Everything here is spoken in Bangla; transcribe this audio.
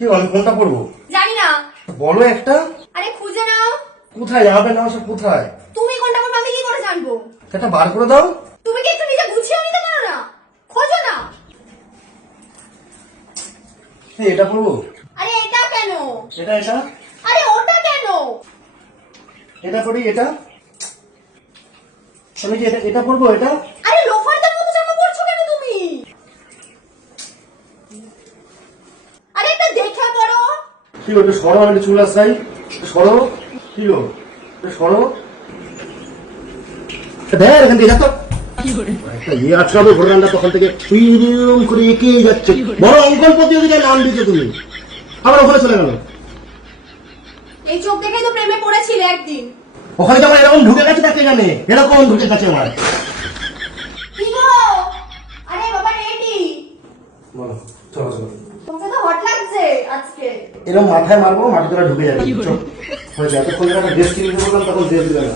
কি আমি কোনটা পড়ব জানি না। বলো একটা। আরে খুঁজে নাও। কোথায়? যাবে না সব কোথায়? তুমি কোনটা পড়বে আমি কি করে জানব? একটা বার করে দাও। তুমি কি একটু নিজে গুছিয়ে নিতে পারো না? খোঁজো না। এই, এটা পড়ব আরে এটা কেন? এটা এটা? আরে ওটা কেন? এটা পড়ি এটা? আমি কি এটা এটা পড়ব এটা? আরে লোফারদের মতো জামা পরছো কেন তুমি? কি গো সরো আমি চুল আসাই। সরো। কি গো সরো। এখান থেকে যাতো ইয়ে আটকাবে ঘোরানটা তখন থেকে তুই করে এগিয়ে যাচ্ছে। বড় অঙ্কন প্রতিযোগিতায় নাম দিতে তুমি। আবার ওখানে চলে গেল। এই চোখ দেখেই তো প্রেমে পড়েছিলে একদিন। ওখানে তো আমার এরকম ঢুকে গেছে তাকে জানে এরকম ঢুকে গেছে আমার। আরে বাবা রেডি। বলো চলো চলো। তোমাকে তো হট লাগছে আজকে। এরকম মাথায় মারবো, মাটি তোরা ঢুকে যাবে চল হয়েছে এতক্ষণ যখন ড্রেস বললাম তখন ড্রেস দিবে না।